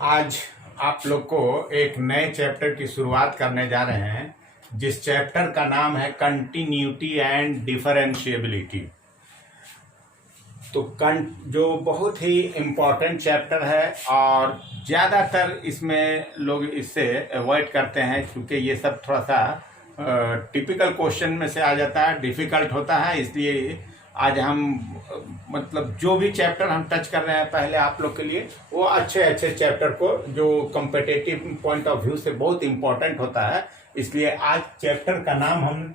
आज आप लोग को एक नए चैप्टर की शुरुआत करने जा रहे हैं, जिस चैप्टर का नाम है कंटिन्यूटी एंड डिफरेंशिएबिलिटी। तो जो बहुत ही इम्पोर्टेंट चैप्टर है और ज़्यादातर इसमें लोग इससे अवॉइड करते हैं, क्योंकि ये सब थोड़ा सा टिपिकल क्वेश्चन में से आ जाता है, डिफ़िकल्ट होता है। इसलिए आज हम मतलब जो भी चैप्टर हम टच कर रहे हैं पहले आप लोग के लिए, वो अच्छे अच्छे चैप्टर को जो कॉम्पिटिटिव पॉइंट ऑफ व्यू से बहुत इम्पोर्टेंट होता है। इसलिए आज चैप्टर का नाम हम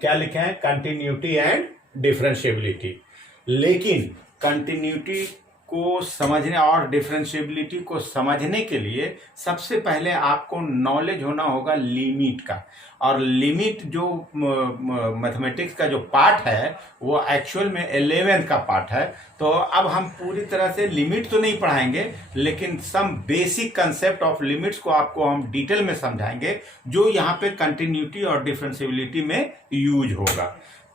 क्या लिखे हैं, कंटिन्यूटी एंड डिफरेंशिएबिलिटी। लेकिन कंटिन्यूटी को समझने और डिफरेंशिएबिलिटी को समझने के लिए सबसे पहले आपको नॉलेज होना होगा लिमिट का। और लिमिट जो मैथमेटिक्स का जो पार्ट है वो एक्चुअल में 11th का पार्ट है। तो अब हम पूरी तरह से लिमिट तो नहीं पढ़ाएंगे, लेकिन some basic concept of limits को आपको हम डिटेल में समझाएंगे, जो यहाँ पे कंटिन्यूटी और डिफरेंशिएबिलिटी में यूज होगा।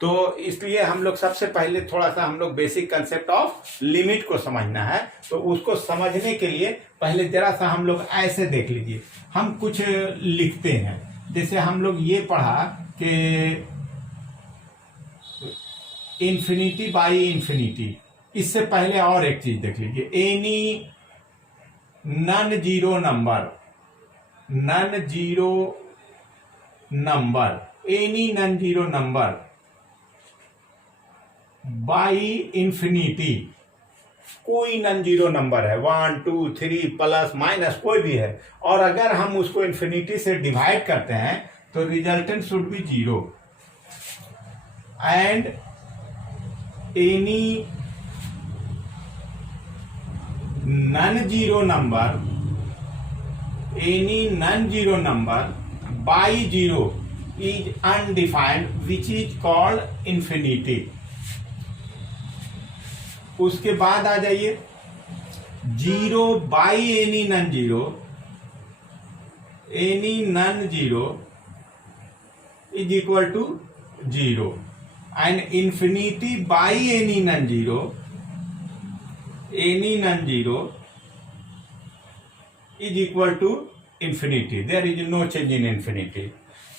तो इसलिए हम लोग सबसे पहले थोड़ा सा हम लोग बेसिक कंसेप्ट ऑफ लिमिट को समझना है। तो उसको समझने के लिए पहले जरा सा हम लोग ऐसे देख लीजिए, हम कुछ लिखते हैं। जैसे हम लोग ये पढ़ा कि इन्फिनिटी बाई इन्फिनिटी। इससे पहले और एक चीज देख लीजिए, any non zero number, any non zero number by infinity. कोई नॉन जीरो नंबर है, 1 2 3 प्लस माइनस कोई भी है, और अगर हम उसको इंफिनिटी से डिवाइड करते हैं तो resultant should be zero. And any non zero number by zero is undefined which is called infinity. उसके बाद आ जाइए, zero by any non zero is equal to zero. And infinity by any non zero is equal to infinity. There is no change in infinity.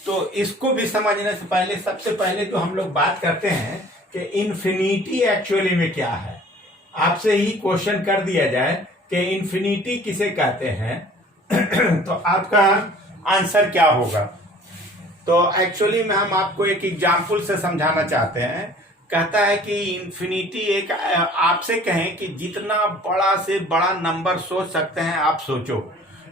तो इसको भी समझने से पहले सबसे पहले तो हम लोग बात करते हैं कि इंफिनिटी एक्चुअली में क्या है। आपसे ही क्वेश्चन कर दिया जाए कि इंफिनिटी किसे कहते हैं तो आपका आंसर क्या होगा। तो एक्चुअली में हम आपको एक एग्जाम्पल से समझाना चाहते हैं। कहता है कि इंफिनिटी एक, आपसे कहें कि जितना बड़ा से बड़ा नंबर सोच सकते हैं आप सोचो,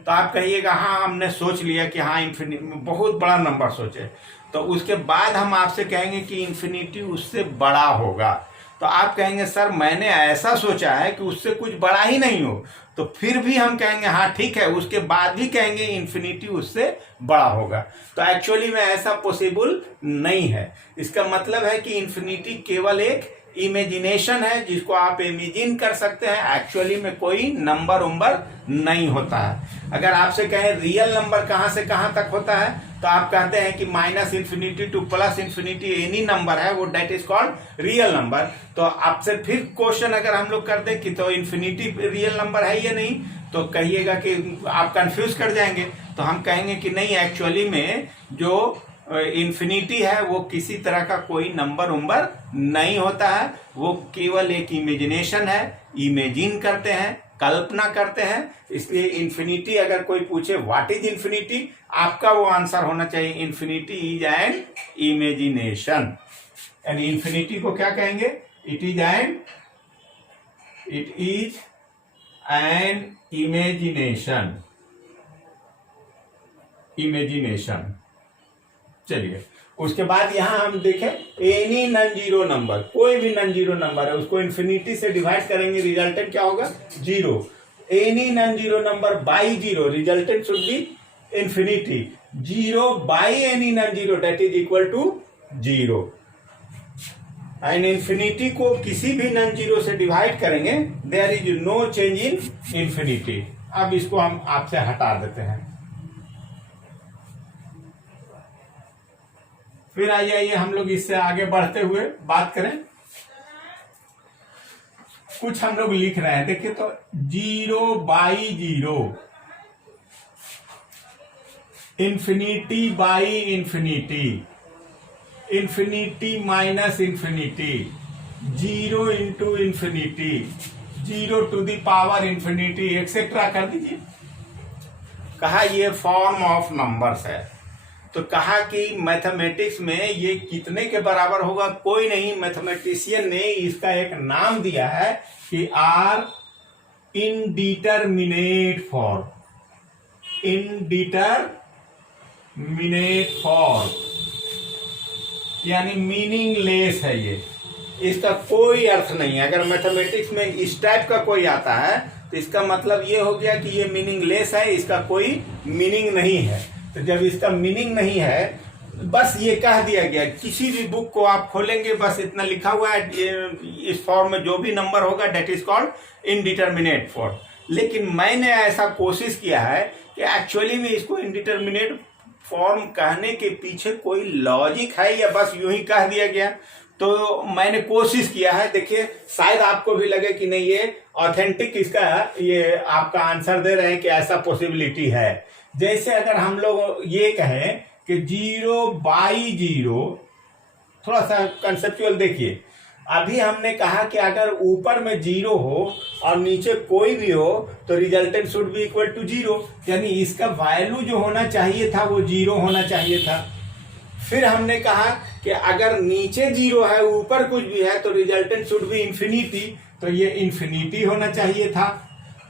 तो आप कहिएगा हाँ हमने सोच लिया कि हाँ इंफिनिटी बहुत बड़ा नंबर सोचे। तो उसके बाद हम आपसे कहेंगे कि इंफिनिटी उससे बड़ा होगा, तो आप कहेंगे सर मैंने ऐसा सोचा है कि उससे कुछ बड़ा ही नहीं हो। तो फिर भी हम कहेंगे हाँ ठीक है, उसके बाद भी कहेंगे इंफिनिटी उससे बड़ा होगा। तो एक्चुअली में ऐसा पॉसिबल नहीं है। इसका मतलब है कि इंफिनिटी केवल एक इमेजिनेशन है, जिसको आप इमेजिन कर सकते हैं। एक्चुअली में कोई नंबर उम्बर नहीं होता है। अगर आपसे कहें रियल नंबर कहाँ से कहाँ तक होता है, तो आप कहते हैं कि minus infinity to plus infinity any number है, वो that is called real number. तो आपसे फिर क्वेश्चन अगर हम लोग कर दें कि तो इन्फिनिटी रियल नंबर है या नहीं, तो कहिएगा कि आप कंफ्यूज कर जाएंगे। तो हम कहेंगे कि नहीं, एक्चुअली में जो इंफिनिटी है वो किसी तरह का कोई नंबर उम्बर नहीं होता है, वो केवल एक इमेजिनेशन है। इमेजिन करते हैं, कल्पना करते हैं। इसलिए इंफिनिटी अगर कोई पूछे व्हाट इज इंफिनिटी, आपका वो आंसर होना चाहिए infinity is an imagination. And infinity को क्या कहेंगे, इट इज एन इमेजिनेशन। चलिए, उसके बाद यहां हम देखें एनी नॉन जीरो नंबर, कोई भी नॉन जीरो नंबर है उसको इंफिनिटी से डिवाइड करेंगे, रिजल्टेंट क्या होगा, zero. Any non zero number by zero, resultant should be infinity. Zero by any non zero that is equal to zero. And infinity को किसी भी नॉन जीरो से डिवाइड करेंगे, there is no change in infinity. अब इसको हम आपसे हटा देते हैं। फिर आइए हम लोग इससे आगे बढ़ते हुए बात करें। कुछ हम लोग लिख रहे हैं, देखिए तो 0/0, infinity by infinity, infinity minus infinity, 0 into infinity, 0 to the power infinity etcetera कर दीजिए। कहा ये फॉर्म ऑफ नंबर्स है। तो कहा कि मैथमेटिक्स में ये कितने के बराबर होगा, कोई नहीं, मैथमेटिशियन ने इसका एक नाम दिया है कि are indeterminate form, indeterminate form यानी मीनिंगलेस है ये, इसका कोई अर्थ नहीं है। अगर मैथमेटिक्स में इस टाइप का कोई आता है तो इसका मतलब ये हो गया कि ये मीनिंगलेस है, इसका कोई मीनिंग नहीं है। तो जब इसका मीनिंग नहीं है, बस ये कह दिया गया, किसी भी बुक को आप खोलेंगे बस इतना लिखा हुआ है, इस फॉर्म में जो भी नंबर होगा that is called indeterminate form. लेकिन मैंने ऐसा कोशिश किया है कि एक्चुअली में इसको इनडिटरमिनेट फॉर्म कहने के पीछे कोई लॉजिक है या बस यूं ही कह दिया गया। तो मैंने कोशिश किया है, देखिए शायद आपको भी लगे कि नहीं ये ऑथेंटिक इसका ये आपका आंसर दे रहे हैं कि ऐसा पॉसिबिलिटी है। जैसे अगर हम लोग ये कहें कि 0/0, थोड़ा सा कंसेप्चुअल देखिए, अभी हमने कहा कि अगर ऊपर में 0 हो और नीचे कोई भी हो तो resultant should be equal to 0, यानी इसका वैल्यू जो होना चाहिए था वो 0 होना चाहिए था। फिर हमने कहा कि अगर नीचे 0 है ऊपर कुछ भी है तो रिजल्टेंट शुड बी इंफिनिटी, तो ये इंफिनिटी होना चाहिए था।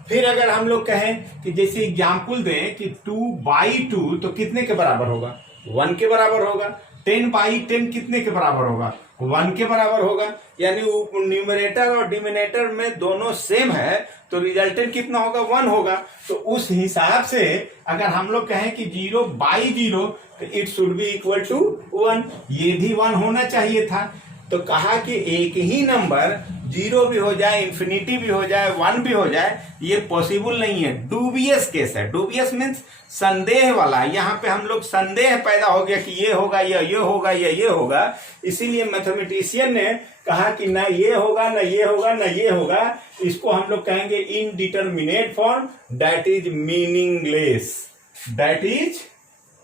फिर अगर हम लोग कहें कि जैसे एग्जाम्पल दें कि 2/2 तो कितने के बराबर होगा, 1 के बराबर होगा। 10/10 कितने के बराबर होगा, 1 के बराबर होगा। यानी न्यूमरेटर और डिनोमिनेटर में दोनों सेम है तो रिजल्टेंट कितना होगा, 1 होगा। तो उस हिसाब से अगर हम लोग कहें कि 0/0 तो it should be equal to 1, ये भी 1 होना चाहिए था। तो कहा कि एक ही नंबर 0 भी हो जाए, इंफिनिटी भी हो जाए, 1 भी हो जाए, ये पॉसिबल नहीं है, डूबियस केस है। डूबियस मीन्स संदेह वाला। यहाँ पे हम लोग संदेह पैदा हो गया कि ये होगा या ये होगा या ये होगा, इसीलिए मैथमेटिशियन ने कहा कि ना ये होगा ना ये होगा ना ये होगा, इसको हम लोग कहेंगे indeterminate form, that is meaningless, that is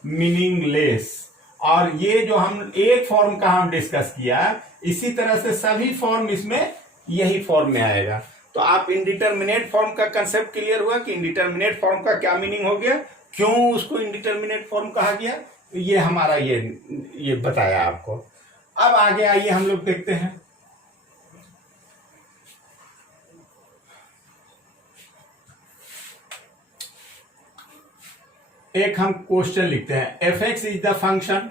meaningless. और ये जो हम एक फॉर्म का हम डिस्कस किया, इसी तरह से सभी फॉर्म इसमें यही फॉर्म में आएगा। तो आप इनडिटरमिनेट फॉर्म का कंसेप्ट क्लियर हुआ कि इनडिटरमिनेट फॉर्म का क्या मीनिंग हो गया, क्यों उसको इनडिटरमिनेट फॉर्म कहा गया, ये हमारा ये बताया आपको। अब आगे आइए हम लोग देखते हैं। एक हम क्वेश्चन लिखते हैं, f(x) इज द फंक्शन।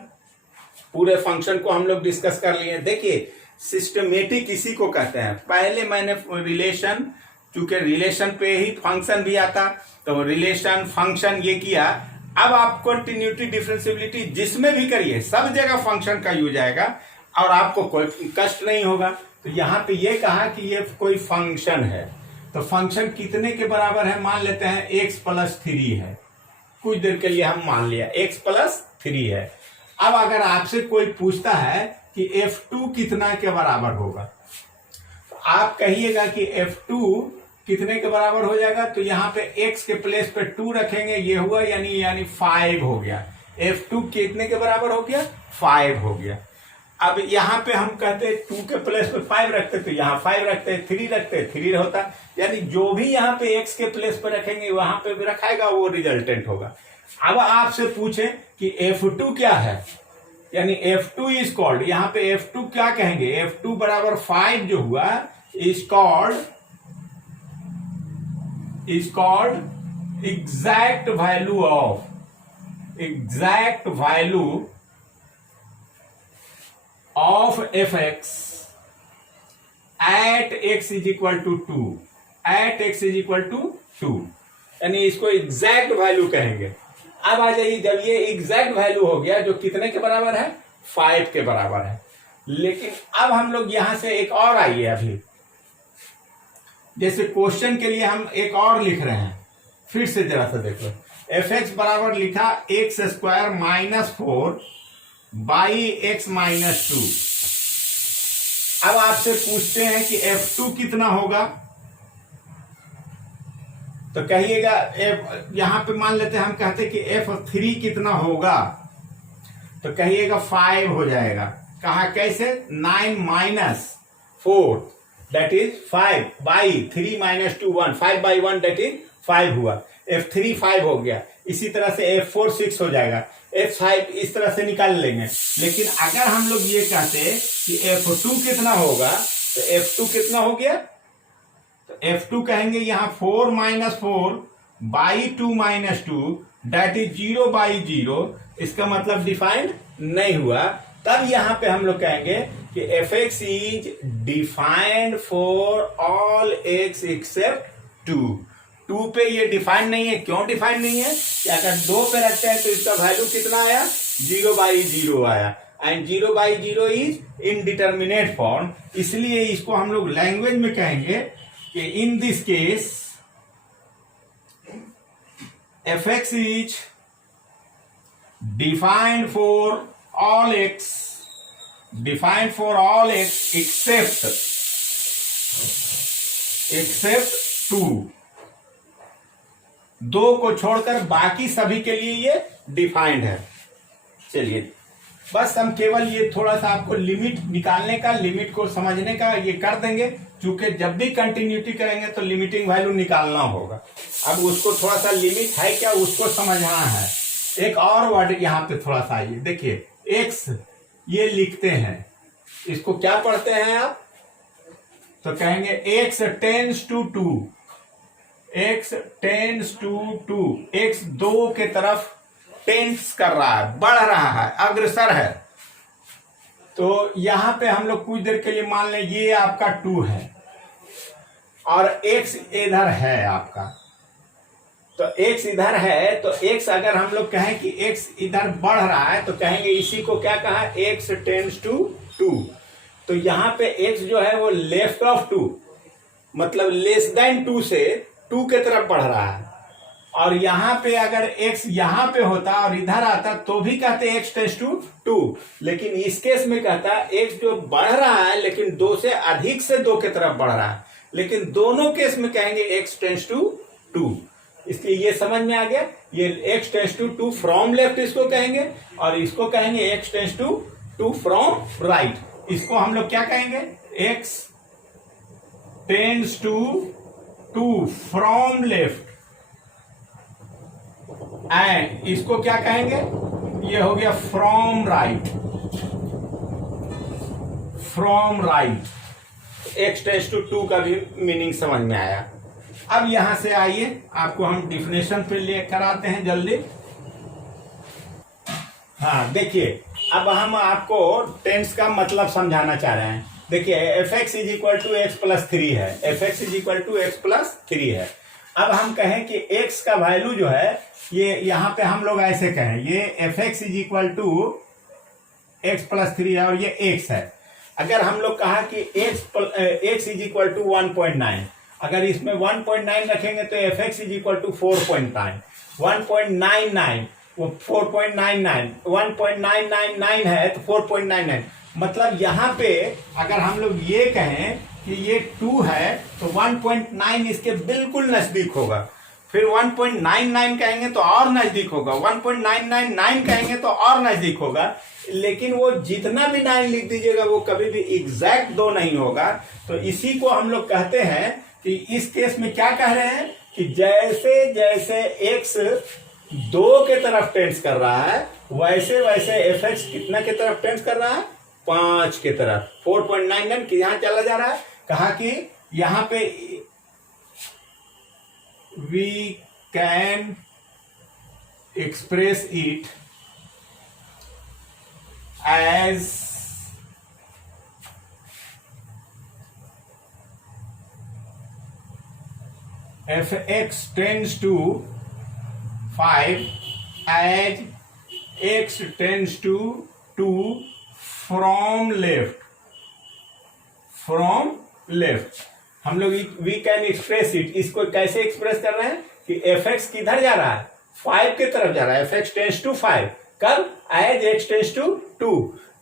पूरे फंक्शन को हम लोग डिस्कस कर लिए। देखिए सिस्टमेटिक इसी को कहते हैं। पहले मैंने रिलेशन, चूंकि रिलेशन पे ही फंक्शन भी आता तो रिलेशन फंक्शन ये किया। अब आप कंटिन्यूटी डिफरेंशियबिलिटी जिसमें भी करिए सब जगह फंक्शन का यूज आएगा और आपको कोई कष्ट नहीं होगा। तो यहाँ पे ये कहा कि ये कोई फंक्शन है, तो फंक्शन कितने के बराबर है, मान लेते हैं x+3 है। कुछ देर के लिए हम मान लिया x+3 है। अब अगर आपसे कोई पूछता है कि f2 कितना के बराबर होगा, तो आप कहिएगा कि f2 कितने के बराबर हो जाएगा। तो यहाँ पे x के प्लेस पे 2 रखेंगे, ये हुआ यानी 5 हो गया। f2 कितने के बराबर हो गया, 5 हो गया। अब यहाँ पे हम कहते 2 के प्लेस पे 5 रखते तो यहाँ 5 रखते, 3 रखते 3 होता, यानी जो भी यहाँ पे x के प्लेस पे रखेंगे वहां पे भी रखाएगा, वो रिजल्टेंट होगा। अब आपसे पूछे कि f2 क्या है, यानी f2 इज कॉल्ड, यहाँ पे f2 क्या कहेंगे, f2 बराबर 5 जो हुआ is called exact value of f(x) at x is equal to 2, at x is equal to 2, यानी इसको एग्जैक्ट वैल्यू कहेंगे। अब आ जाइए, जब ये एग्जैक्ट वैल्यू हो गया जो कितने के बराबर है, 5 के बराबर है। लेकिन अब हम लोग यहां से एक और आइए, अभी जैसे क्वेश्चन के लिए हम एक और लिख रहे हैं, फिर से जरा सा देखो। f(x) बराबर लिखा x² - 4 बाई x - 2। अब आपसे पूछते हैं कि f2 कितना होगा, तो कहिएगा यहाँ पे मान लेते हैं, हम कहते हैं कि F3 कितना होगा, तो कहिएगा 5 हो जाएगा। कहा कैसे? 9 minus 4 that is 5 by 3 minus 2 1, 5 by 1 that is 5 हुआ। F3 5 हो गया। इसी तरह से F4 6 हो जाएगा, F5 इस तरह से निकाल लेंगे। लेकिन अगर हम लोग ये कहते कि F2 कितना होगा, तो F2 कितना हो गया, तो F2 कहेंगे यहाँ 4 minus 4 by 2 minus 2 that is 0 by 0। इसका मतलब डिफाइंड नहीं हुआ। तब यहां पे हम लोग कहेंगे कि fx is defined for all x except 2। 2 पे ये डिफाइंड नहीं है। क्यों डिफाइंड नहीं है? कि अगर 2 पे रखते हैं तो इसका वैल्यू कितना आया, 0 बाई 0 आया। And 0 by 0 is indeterminate form, इसलिए इसको हम लोग लैंग्वेज में कहेंगे कि in this case fx is defined for all x except 2। 2 को छोड़कर बाकी सभी के लिए ये डिफाइंड है। चलिए बस हम केवल ये थोड़ा सा आपको लिमिट निकालने का, लिमिट को समझने का ये कर देंगे, क्योंकि जब भी कंटिन्यूटी करेंगे तो लिमिटिंग वैल्यू निकालना होगा। अब उसको थोड़ा सा लिमिट है क्या उसको समझना है। एक और वर्ड यहां पे थोड़ा सा आइए, देखिए x ये लिखते हैं, इसको क्या पढ़ते हैं आप, तो कहेंगे x tends to 2, x tends to 2, x 2 के तरफ टेंस कर रहा है, बढ़ रहा है, अग्रसर है। तो यहां पे हम लोग कुछ देर के लिए मान लें ये आपका 2 है और x इधर है आपका, तो x इधर है, तो x अगर हम लोग कहें कि x इधर बढ़ रहा है तो कहेंगे इसी को क्या कहा, x टेंस टू 2। तो यहां पे x जो है वो लेफ्ट ऑफ 2, मतलब लेस देन 2 से 2 के तरफ बढ़ रहा है। और यहां पे अगर x यहां पे होता और इधर आता तो भी कहते x टेंस टू 2, लेकिन इस केस में कहता x जो बढ़ रहा है लेकिन 2 से अधिक से 2 के तरफ बढ़ रहा है, लेकिन दोनों केस में कहेंगे x टेंस टू 2। इसलिए ये समझ में आ गया, ये x tends to 2 from left इसको कहेंगे, और इसको कहेंगे x tends to 2 from right. इसको हम लोग क्या कहेंगे, x tends to 2 from left, and इसको क्या कहेंगे, ये हो गया from right, from right. x tends to 2 का भी मीनिंग समझ में आया। अब यहां से आइए आपको हम डिफिनेशन पे लेकर आते हैं जल्दी। हाँ देखिए, अब हम आपको टेंस का मतलब समझाना चाह रहे हैं। देखिए fx is equal to x plus 3 है, fx is equal to x plus 3 है। अब हम कहें कि x का वैल्यू जो है, ये यहां पे हम लोग ऐसे कहें, ये fx is equal to x plus 3 है और ये x है। अगर हम लोग कहा कि x इज इक्वल टू 1.9, अगर इसमें 1.9 रखेंगे तो fx इज इक्वल टू 4.9, 1.99 वो 4.99, 1.999 है तो 4.99। मतलब यहाँ पे अगर हम लोग ये कहें कि ये 2 है तो 1.9 इसके बिल्कुल नजदीक होगा, फिर 1.99 कहेंगे तो और नजदीक होगा, 1.999 कहेंगे तो और नजदीक होगा। लेकिन वो जितना भी 9 लिख दीजिएगा वो कभी भी एग्जैक्ट 2 नहीं होगा। तो इसी को हम लोग कहते हैं कि इस केस में क्या कह रहे हैं कि जैसे जैसे x 2 के तरफ टेंस कर रहा है वैसे वैसे fx कितना के तरफ टेंस कर रहा है, 5 के तरफ। 4.99 यहां चला जा रहा है। कहा कि यहां पे we can express it as fx tends to 5 as x tends to 2 from left, from left। हम लोग वी कैन एक्सप्रेस इट, इसको कैसे एक्सप्रेस कर रहे हैं कि fx किधर जा रहा है, 5 के तरफ जा रहा है, fx टेंस टू 5। कब, एज x टेंस टू 2।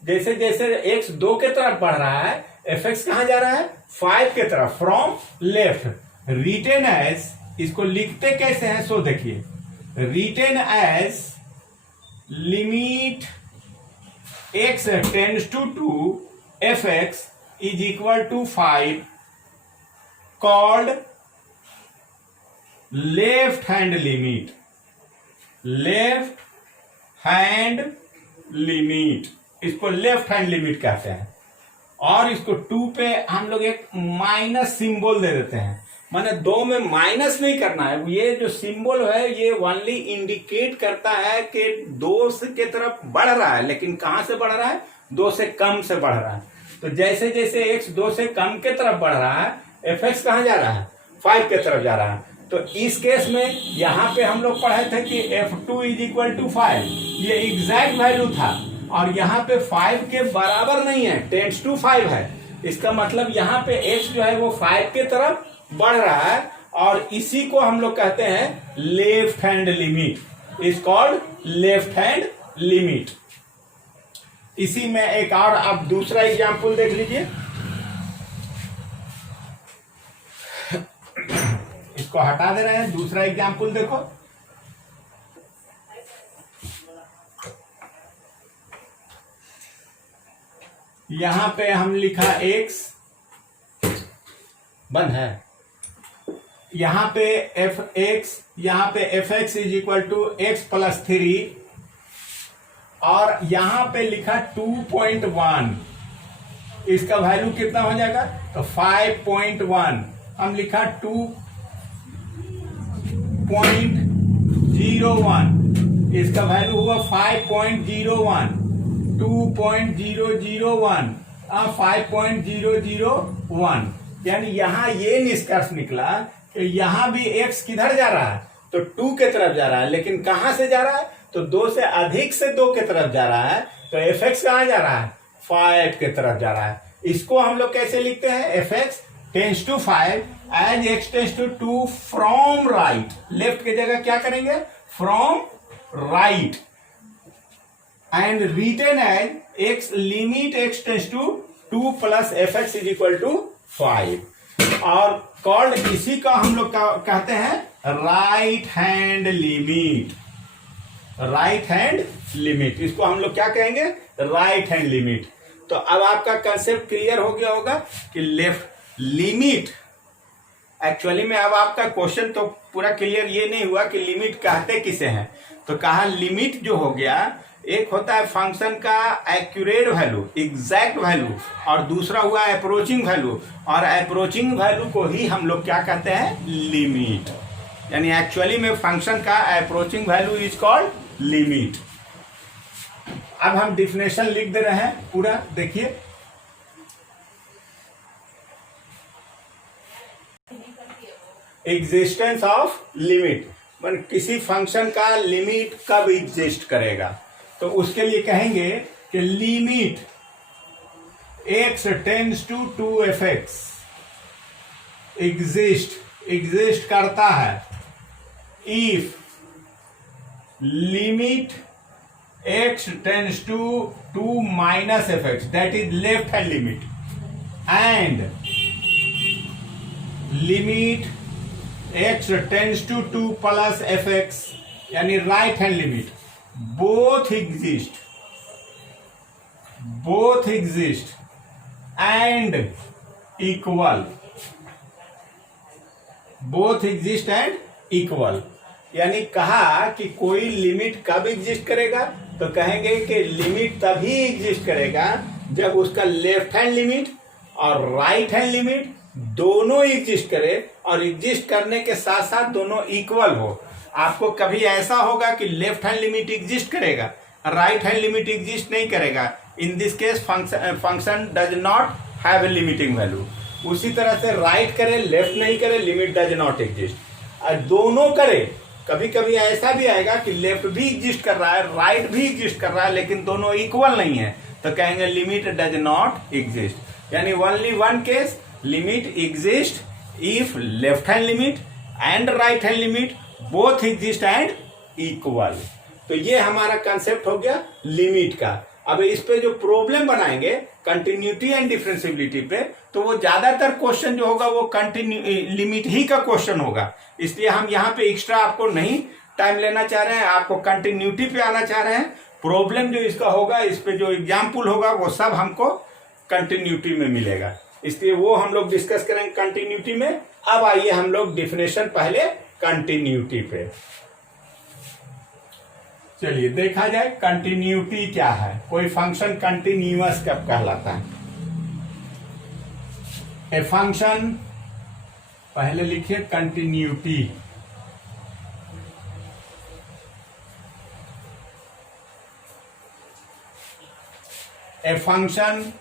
जैसे जैसे x 2 के तरफ बढ़ रहा है fx कहां जा रहा है, 5 के तरफ, फ्रॉम लेफ्ट। रिटेन एज इसको लिखते कैसे हैं सो देखिए, written as limit x tends to 2 fx is equal to 5 called left hand limit, left hand limit, इसको लेफ्ट हैंड लिमिट कहते हैं। और इसको 2 पे हम लोग एक माइनस सिंबल दे देते हैं, माने 2 में माइनस नहीं करना है, ये जो सिंबल है ये ओनली इंडिकेट करता है कि 2 के तरफ बढ़ रहा है, लेकिन कहां से बढ़ रहा है, 2 से कम से बढ़ रहा है। तो जैसे जैसे x 2 से कम के तरफ बढ़ रहा है, fx कहां जा रहा है, 5 के तरफ जा रहा है। तो इस केस में यहां पे हम लोग पढ़े थे कि f2 इज इक्वल टू 5, ये एग्जैक्ट वैल्यू था, और यहाँ पे 5 के बराबर नहीं है, टेंड्स टू 5 है। इसका मतलब यहाँ पे x जो है वो 5 के तरफ बढ़ रहा है, और इसी को हम लोग कहते हैं left hand limit, is called left hand limit. इसी में एक और आप दूसरा एग्जाम्पल देख लीजिए, इसको हटा दे रहे हैं, दूसरा एग्जाम्पल देखो। यहां पे हम लिखा x बंद है, यहां पे fx, यहां पे fx is equal to x plus 3, और यहां पे लिखा 2.1, इसका वैल्यू कितना हो जाएगा, तो 5.1, हम लिखा 2.01, इसका वैल्यू हुआ 5.01, 2.001, 5.001, यानी यहां ये निष्कर्ष निकला कि यहां भी x किधर जा रहा है, तो 2 के तरफ जा रहा है, लेकिन कहां से जा रहा है, तो 2 से अधिक से 2 के तरफ जा रहा है। तो fx कहां जा रहा है, 5 के तरफ जा रहा है। इसको हम लोग कैसे लिखते हैं, fx tends to 5 as x tends to 2 from right, left की जगह क्या करेंगे, from right, and written as x limit x tends to 2 plus fx is equal to 5, और कॉल्ड इसी का हम लोग कहते हैं right hand limit, right hand limit, इसको हम लोग क्या कहेंगे, राइट हैंड लिमिट। तो अब आपका कंसेप्ट क्लियर हो गया होगा कि लेफ्ट लिमिट, एक्चुअली में अब आपका क्वेश्चन तो पूरा क्लियर ये नहीं हुआ कि लिमिट कहते किसे हैं। तो कहा लिमिट जो हो गया, एक होता है फंक्शन का एक्यूरेट वैल्यू, एग्जैक्ट वैल्यू, और दूसरा हुआ अप्रोचिंग वैल्यू, और अप्रोचिंग वैल्यू को ही हम लोग क्या कहते हैं, लिमिट। यानी एक्चुअली में फंक्शन का approaching value is called limit. अब हम डिफिनेशन लिख दे रहे हैं पूरा, देखिए एग्जिस्टेंस ऑफ लिमिट, मतलब किसी फंक्शन का लिमिट कब एग्जिस्ट करेगा, तो उसके लिए कहेंगे कि limit x tends to 2fx exist करता है if limit x tends to 2 minus fx, that is left hand limit, and limit x tends to 2 plus fx यानी right hand limit, both exist and equal, both exist and equal। यानी कहा कि कोई limit कब exist करेगा, तो कहेंगे कि लिमिट तभी एग्जिस्ट करेगा जब उसका लेफ्ट हैंड लिमिट और राइट हैंड लिमिट दोनों एग्जिस्ट करे, और एग्जिस्ट करने के साथ साथ दोनों इक्वल हो। आपको कभी ऐसा होगा कि लेफ्ट हैंड लिमिट एग्जिस्ट करेगा, राइट हैंड लिमिट एग्जिस्ट नहीं करेगा, in this case function does not have a limiting value. उसी तरह से राइट करे लेफ्ट नहीं करे, लिमिट डज नॉट एग्जिस्ट। और दोनों करे, कभी कभी ऐसा भी आएगा कि लेफ्ट भी एग्जिस्ट कर रहा है, राइट भी एग्जिस्ट कर रहा है, लेकिन दोनों इक्वल नहीं है, तो कहेंगे लिमिट डज नॉट एग्जिस्ट। यानी only one case, limit exist if left hand limit and right hand limit both exist and equal. तो ये हमारा कंसेप्ट हो गया लिमिट का। अब इस पे जो प्रॉब्लम बनाएंगे कंटिन्यूटी एंड डिफरेंशिएबिलिटी पे, तो वो ज्यादातर क्वेश्चन जो होगा वो कंटिन्यू लिमिट ही का क्वेश्चन होगा। इसलिए हम यहाँ पे एक्स्ट्रा आपको नहीं टाइम लेना चाह रहे हैं, आपको कंटिन्यूटी पे आना चाह रहे हैं। प्रॉब्लम जो इसका होगा, इस पे जो एग्जाम्पल होगा वो सब हमको कंटिन्यूटी में मिलेगा, इसलिए वो हम लोग डिस्कस करेंगे कंटिन्यूटी में। अब आइए हम लोग डिफिनेशन पहले कंटिन्यूटी पे। चलिए देखा जाए कंटिन्यूटी क्या है, कोई फंक्शन कंटिन्यूअस कब कहलाता है। ए फंक्शन, पहले लिखिए continuity. A function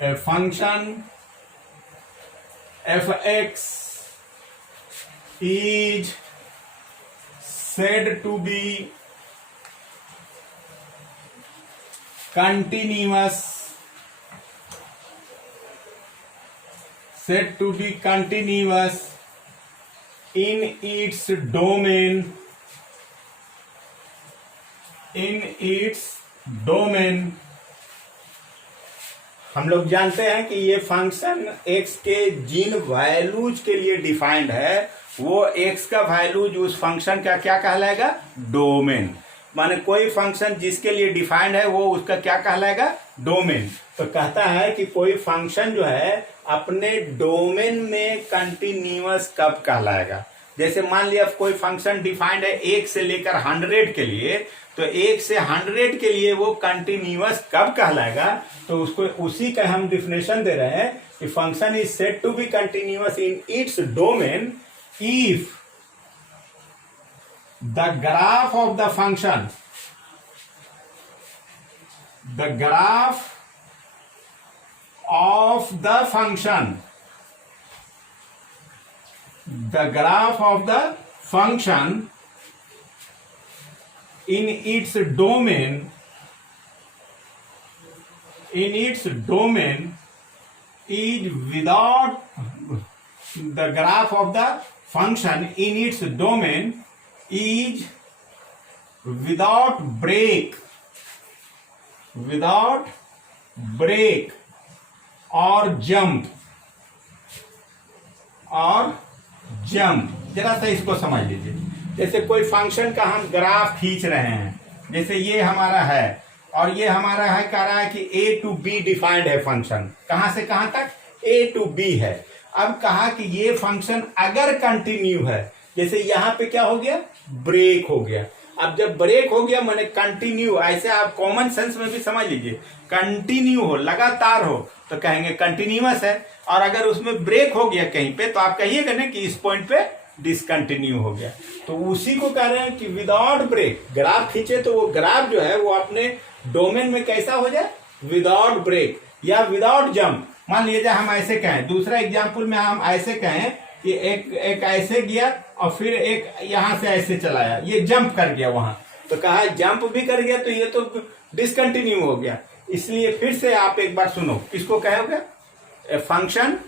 F X is said to be continuous, said to be continuous in its domain, in its domain। हम लोग जानते हैं कि ये फंक्शन x के जिन वैल्यूज के लिए डिफाइंड है, वो x का वैल्यूज उस फंक्शन का क्या कहलाएगा, डोमेन। माने कोई फंक्शन जिसके लिए डिफाइंड है वो उसका क्या कहलाएगा, डोमेन। तो कहता है कि कोई फंक्शन जो है अपने डोमेन में कंटिन्यूअस कब कहलाएगा। जैसे मान लिया कोई फंक्शन डिफाइंड है 1 से लेकर 100 के लिए, तो 1 से 100 के लिए वो कंटिन्यूअस कब कहलाएगा, तो उसको उसी का हम डिफिनेशन दे रहे हैं कि function is said to be continuous in its domain if the graph of the function, the graph of the function, the graph of the function in its domain, in its domain is without, the graph of the function in its domain is without break, without break or jump, और jump. जरा सा इसको समझ लीजिए, जैसे कोई function का हम ग्राफ खींच रहे हैं, जैसे ये हमारा है और ये हमारा है, कह रहा है कि a to b डिफाइंड है फंक्शन, कहां से कहां तक, a to b है। अब कहा कि ये फंक्शन अगर कंटिन्यू है, जैसे यहां पे क्या हो गया, ब्रेक हो गया। अब जब ब्रेक हो गया माने कंटिन्यू, ऐसे आप कॉमन सेंस में भी समझ लीजिए, कंटिन्यू हो, लगातार हो तो कहेंगे कंटिन्यूअस है, और अगर उसमें ब्रेक हो गया कहीं पे तो आप कहिएगा ना कि इस पॉइंट पे डिसकंटिन्यू हो गया। तो उसी को कह रहे हैं कि विदाउट ब्रेक ग्राफ खींचे तो वो ग्राफ जो है वो अपने डोमेन में कैसा हो जाए, विदाउट ब्रेक या विदाउट जंप। मान लीजिए हम ऐसे कहें, दूसरा एग्जाम्पल में हम ऐसे कहें कि एक ऐसे गया और फिर एक यहां से ऐसे चलाया, ये जंप कर गया वहां, तो कहा जंप भी कर गया तो ये तो डिसकंटिन्यू हो गया। इसलिए फिर से आप एक बार सुनो, किसको कहोगे, a function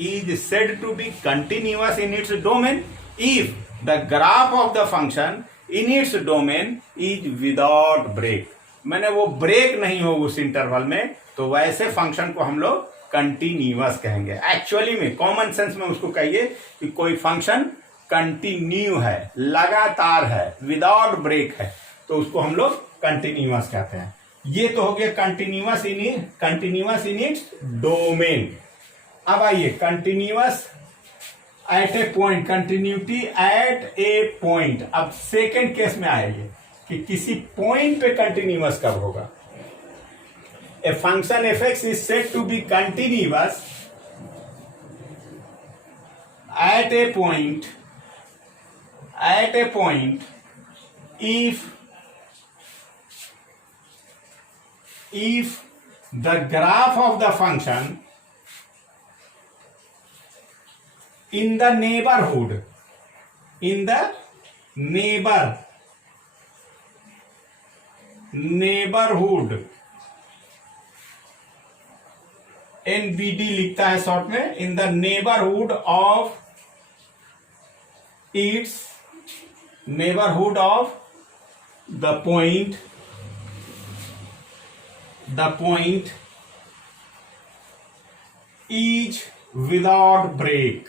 is said to be continuous in its domain if the graph of the function in its domain is without break. मैंने वो ब्रेक नहीं हो उस इंटरवल में, तो वैसे फंक्शन को हम लोग कंटिन्यूअस कहेंगे। एक्चुअली में कॉमन सेंस में उसको कहिए कि कोई फंक्शन कंटिन्यू है, लगातार है, विदाउट ब्रेक है, तो उसको हम लोग कंटिन्यूअस कहते हैं। ये तो हो गया कंटिन्यूअस इन इट्स डोमेन। अब आइए continuous at A point, continuity at A point. अब सेकेंड केस में आएगी कि किसी पॉइंट पे कंटिन्यूअस कब होगा। A function f(x) is said to be continuous at a point if the graph of the function in the neighborhood NBD लिखता है शॉर्ट में, in the neighbourhood of the point is without break,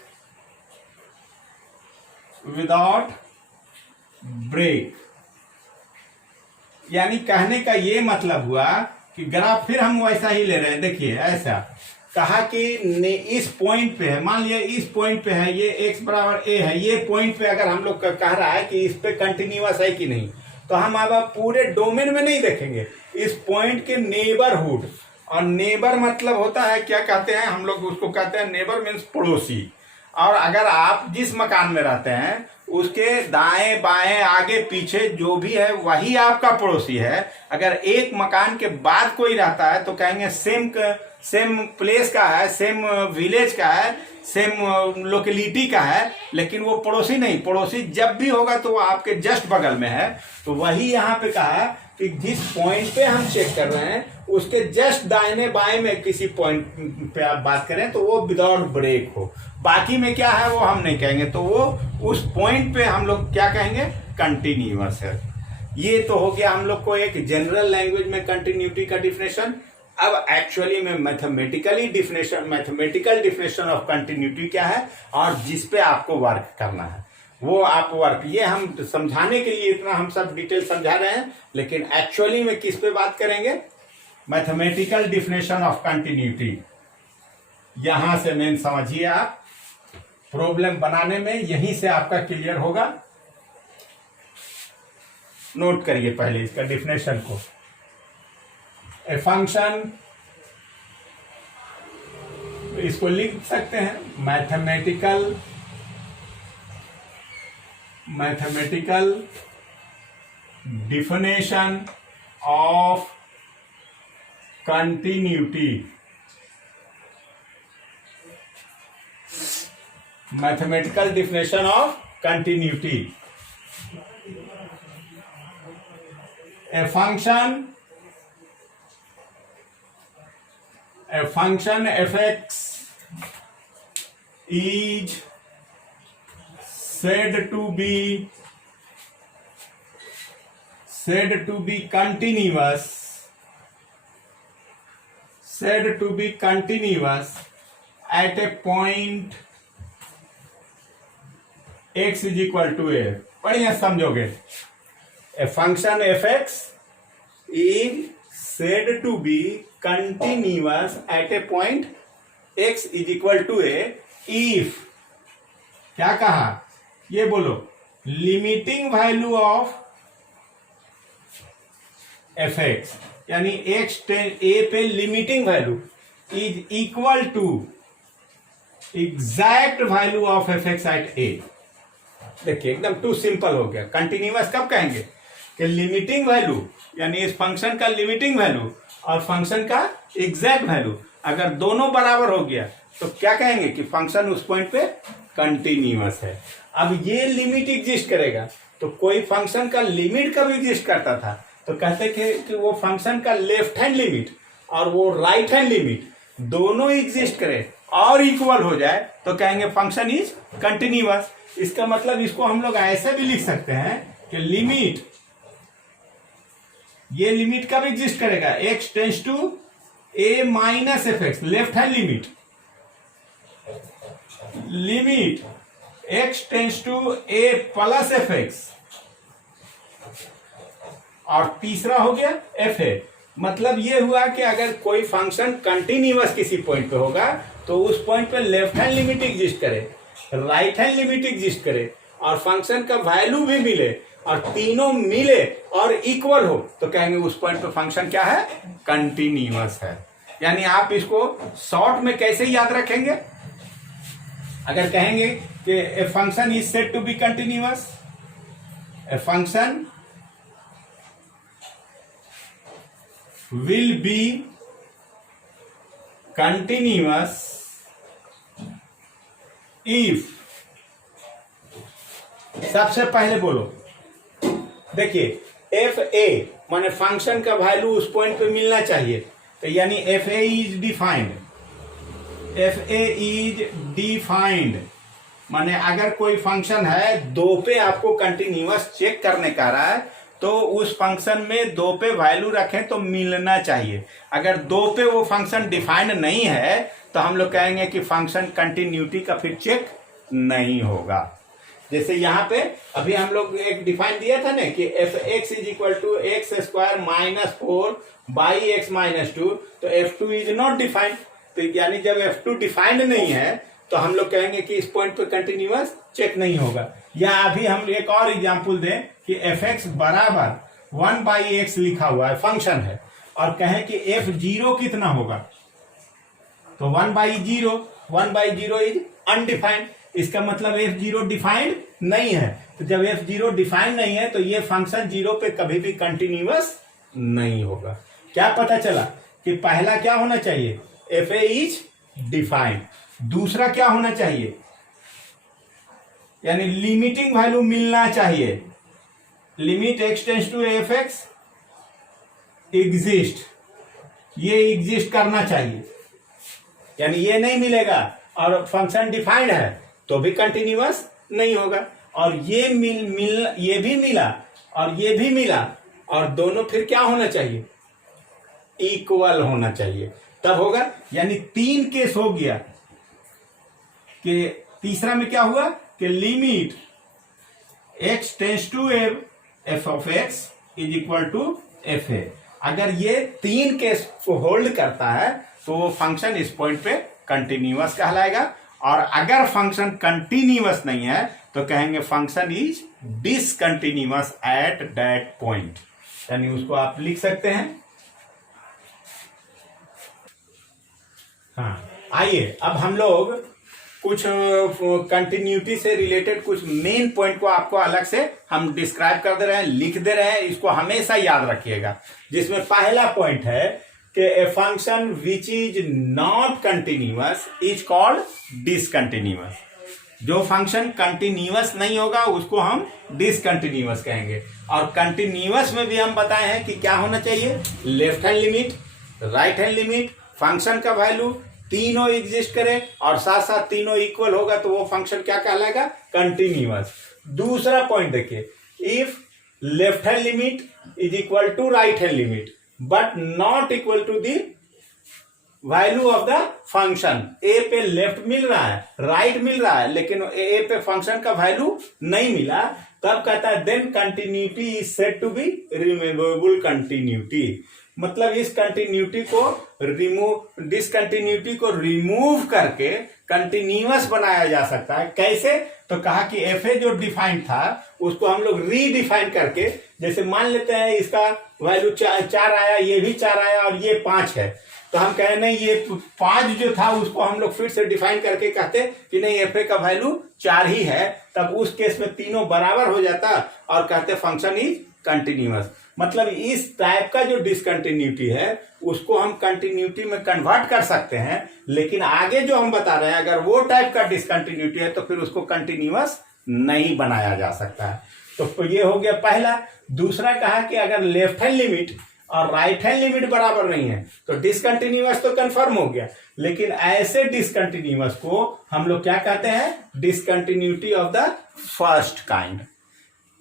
यानी कहने का ये मतलब हुआ कि ग्राफ फिर हम वैसा ही ले रहे हैं। देखिए ऐसा कहा कि इस पॉइंट पे है, मान लिया इस पॉइंट पे है, ये x बराबर a है, ये पॉइंट पे अगर हम लोग का कह रहा है कि इस पे कंटिन्यूअस है कि नहीं, तो हम अब पूरे डोमेन में नहीं देखेंगे, इस पॉइंट के नेबरहुड। और नेबर मतलब होता है क्या कहते हैं हम लोग उसको, कहते हैं नेबर मीन्स पड़ोसी। और अगर आप जिस मकान में रहते हैं उसके दाएं बाएं आगे पीछे जो भी है वही आपका पड़ोसी है। अगर एक मकान के बाद कोई रहता है तो कहेंगे सेम प्लेस का है, सेम विलेज का है, सेम लोकेलिटी का है, लेकिन वो पड़ोसी नहीं। पड़ोसी जब भी होगा तो वो आपके जस्ट बगल में है। तो वही यहाँ पे कहा कि जिस पॉइंट पे हम चेक कर रहे हैं उसके जस्ट दाहिने बाएं में किसी पॉइंट पे आप बात करें तो वो विदाउट ब्रेक हो। बाकी में क्या है वो हम नहीं कहेंगे, तो वो उस पॉइंट पे हम लोग क्या कहेंगे, कंटिन्यूअस है। ये तो हो गया हम लोग को एक जनरल लैंग्वेज में कंटिन्यूटी का डिफिनेशन। अब एक्चुअली में मैथमेटिकल डिफिनेशन ऑफ कंटिन्यूटी क्या है और जिस पे आपको वर्क करना है वो आप वर्क, ये हम समझाने के लिए इतना हम सब डिटेल समझा रहे हैं, लेकिन एक्चुअली में किस पे बात करेंगे, मैथमेटिकल डिफिनेशन ऑफ कंटिन्यूटी। यहां से मेन समझिए आप, प्रॉब्लम बनाने में यहीं से आपका क्लियर होगा। नोट करिए पहले इसका डिफिनेशन को। ए फंक्शन, इसको लिख सकते हैं mathematical definition of continuity. Mathematical definition of continuity. A function fx is said to be continuous at a point x is equal to a। बढ़िया समझोगे, a function fx is said to be continuous at a point x is equal to a if, क्या कहा, ये बोलो, limiting value of fx, यानी x a पे limiting value is equal to exact value of fx at a। देखिए एकदम to simple हो गया। कंटिन्यूअस कब कहेंगे कि लिमिटिंग वैल्यू, यानी इस फंक्शन का लिमिटिंग वैल्यू और फंक्शन का एग्जैक्ट वैल्यू अगर दोनों बराबर हो गया तो क्या कहेंगे कि फंक्शन उस पॉइंट पे कंटिन्यूअस है। अब ये लिमिट एग्जिस्ट करेगा, तो कोई फंक्शन का लिमिट कब एग्जिस्ट करता था तो कहते कि वो फंक्शन का लेफ्ट हैंड लिमिट और वो राइट हैंड लिमिट दोनों एग्जिस्ट करे और इक्वल हो जाए तो कहेंगे फंक्शन इज कंटिन्यूअस। इसका मतलब इसको हम लोग ऐसे भी लिख सकते हैं कि लिमिट, ये लिमिट कब एग्जिस्ट करेगा, x tends to a minus F X, left hand limit x tends to a plus F X, और तीसरा हो गया एफ ए। मतलब ये हुआ कि अगर कोई फंक्शन कंटिन्यूअस किसी पॉइंट पे होगा तो उस पॉइंट पे लेफ्ट हैंड लिमिट एग्जिस्ट करे, राइट हैंड लिमिट एग्जिस्ट करे और फंक्शन का वैल्यू भी मिले और तीनों मिले और इक्वल हो तो कहेंगे उस पॉइंट पे फंक्शन क्या है, कंटिन्यूअस है। यानी आप इसको शॉर्ट में कैसे याद रखेंगे, अगर कहेंगे कि a function is said to be continuous, a function will be continuous if, सबसे पहले बोलो, देखिए एफ ए माने फंक्शन का वैल्यू उस पॉइंट पे मिलना चाहिए, तो यानी एफ ए इज डिफाइंड, माने अगर कोई फंक्शन है दो पे आपको कंटिन्यूअस चेक करने का रहा है तो उस फंक्शन में 2 पे वैल्यू रखें तो मिलना चाहिए। अगर 2 पे वो फंक्शन डिफाइंड नहीं है तो हम लोग कहेंगे कि फंक्शन कंटिन्यूटी का फिर चेक नहीं होगा। जैसे यहाँ पे अभी हम लोग एक डिफाइन दिया था ना कि F X is equal to X square minus 4 by X minus 2, तो F2 इज नॉट डिफाइंड। तो यानी जब F2 डिफाइंड नहीं है तो हम लोग कहेंगे कि इस पॉइंट पे कंटिन्यूअस चेक नहीं होगा। या अभी हम एक और एग्जांपल दें कि Fx बराबर 1 बाई एक्स लिखा हुआ है, फंक्शन है, और कहें कि F0 कितना होगा, तो 1 बाई 0 इज अनडिफाइंड। इसका मतलब F0 डिफाइंड नहीं है। तो जब F0 डिफाइंड नहीं है तो ये फंक्शन 0 पे कभी भी कंटिन्यूअस नहीं होगा। क्या पता चला कि पहला क्या होना चाहिए, fa इज डिफाइंड। दूसरा क्या होना चाहिए, यानी लिमिटिंग वैल्यू मिलना चाहिए, limit x tends to fx exist, ये एग्जिस्ट करना चाहिए। यानी ये नहीं मिलेगा और फंक्शन डिफाइंड है तो भी कंटिन्यूअस नहीं होगा। और ये ये भी मिला और ये भी मिला, और दोनों फिर क्या होना चाहिए, इक्वल होना चाहिए, तब होगा। यानी 3 केस हो गया कि तीसरा में क्या हुआ कि limit x tends to f of x is equal to fa। अगर ये 3 केस को होल्ड करता है तो वो फंक्शन इस पॉइंट पे कंटिन्यूअस कहलाएगा। और अगर फंक्शन कंटिन्यूअस नहीं है तो कहेंगे function is discontinuous at that point. यानी उसको आप लिख सकते हैं। हाँ, आइए अब हम लोग कुछ कंटिन्यूटी से रिलेटेड कुछ मेन पॉइंट को आपको अलग से हम डिस्क्राइब कर दे रहे हैं, लिख दे रहे हैं। इसको हमेशा याद रखिएगा। जिसमें पहला पॉइंट है कि a function which is not continuous is called discontinuous. जो फंक्शन कंटिन्यूअस नहीं होगा उसको हम डिसकंटिन्यूअस कहेंगे। और कंटिन्यूअस में भी हम बताए हैं कि क्या होना चाहिए, left hand limit, right hand limit, function का वैल्यू तीनों एग्जिस्ट करे और साथ साथ तीनों इक्वल होगा तो वो फंक्शन क्या कहलाएगा, कंटिन्यूअस। दूसरा पॉइंट देखिए, if left hand limit is equal to right hand limit but not equal to the value of the function. A पे लेफ्ट मिल रहा है, राइट मिल रहा है, लेकिन ए पे फंक्शन का वैल्यू नहीं मिला, तब कहता है then continuity is said to be removable continuity. मतलब इस कंटिन्यूटी को डिसकंटिन्यूटी को रिमूव करके कंटिन्यूअस बनाया जा सकता है। कैसे, तो कहा कि fa जो डिफाइंड था उसको हम लोग रीडिफाइन करके, जैसे मान लेते हैं इसका वैल्यू 4 आया, ये भी 4 आया और ये 5 है, तो हम कहें नहीं ये 5 जो था उसको हम लोग फिर से डिफाइन करके कहते कि नहीं fa का वैल्यू 4 ही है। तब उस केस में तीनों बराबर हो जाता और कहते फंक्शन इज कंटिन्यूअस। मतलब इस टाइप का जो डिसकंटिन्यूटी है उसको हम कंटिन्यूटी में कन्वर्ट कर सकते हैं, लेकिन आगे जो हम बता रहे हैं अगर वो टाइप का डिसकंटिन्यूटी है तो फिर उसको कंटिन्यूअस नहीं बनाया जा सकता है। तो ये हो गया पहला। दूसरा कहा कि अगर लेफ्ट हैंड लिमिट और राइट हैंड लिमिट बराबर नहीं है तो डिसकंटिन्यूअस तो कंफर्म हो गया, लेकिन ऐसे डिसकंटिन्यूअस को हम लोग क्या कहते हैं, discontinuity of the first kind.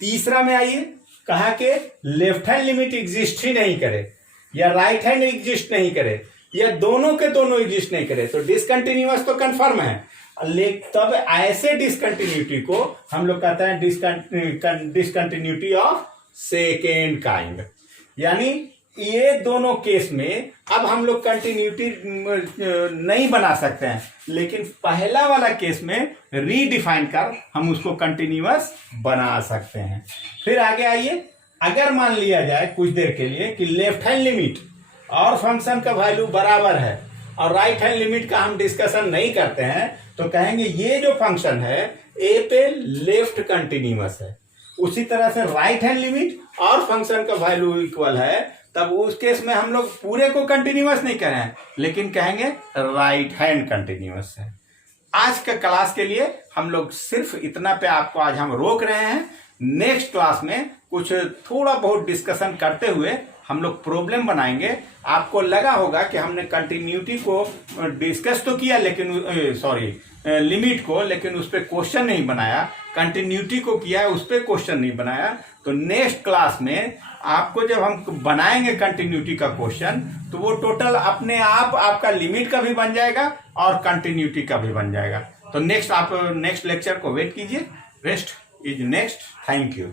तीसरा में आइए, कहा कि लेफ्ट हैंड लिमिट एग्जिस्ट ही नहीं करे या राइट हैंड एग्जिस्ट नहीं करे या दोनों के दोनों एग्जिस्ट नहीं करे तो डिसकंटिन्यूअस तो कंफर्म है। तब ऐसे डिसकंटिन्यूटी को हम लोग कहते हैं डिसकंटिन्यूटी ऑफ सेकेंड काइंड। यानी ये दोनों केस में अब हम लोग कंटिन्यूटी नहीं बना सकते हैं, लेकिन पहला वाला केस में रीडिफाइन कर हम उसको कंटिन्यूअस बना सकते हैं। फिर आगे आइए, अगर मान लिया जाए कुछ देर के लिए कि लेफ्ट हैंड लिमिट और फंक्शन का वैल्यू बराबर है और राइट हैंड लिमिट का हम डिस्कशन नहीं करते हैं, तो कहेंगे ये जो फंक्शन है ए पे लेफ्ट कंटिन्यूअस है, उसी तरह से राइट हैंड लिमिट और फंक्शन का वैल्यू इक्वल है, तब उस केस में हम लोग पूरे को कंटिन्यूअस नहीं करें लेकिन कहेंगे राइट हैंड कंटिन्यूअस है। आज के क्लास के लिए हम लोग सिर्फ इतना पे आपको आज हम रोक रहे हैं। नेक्स्ट क्लास में कुछ थोड़ा बहुत डिस्कशन करते हुए हम लोग प्रॉब्लम बनाएंगे। आपको लगा होगा कि हमने कंटिन्यूटी को डिस्कस तो किया, लेकिन लिमिट को, लेकिन उस पर क्वेश्चन नहीं बनाया, कंटिन्यूटी को किया है, उस पर क्वेश्चन नहीं बनाया, तो नेक्स्ट क्लास में आपको जब हम बनाएंगे कंटिन्यूटी का क्वेश्चन, तो वो टोटल अपने आप आपका लिमिट का भी बन जाएगा और कंटिन्यूटी का भी बन जाएगा। तो नेक्स्ट आप नेक्स्ट लेक्चर को वेट कीजिए। Rest is next. Thank you.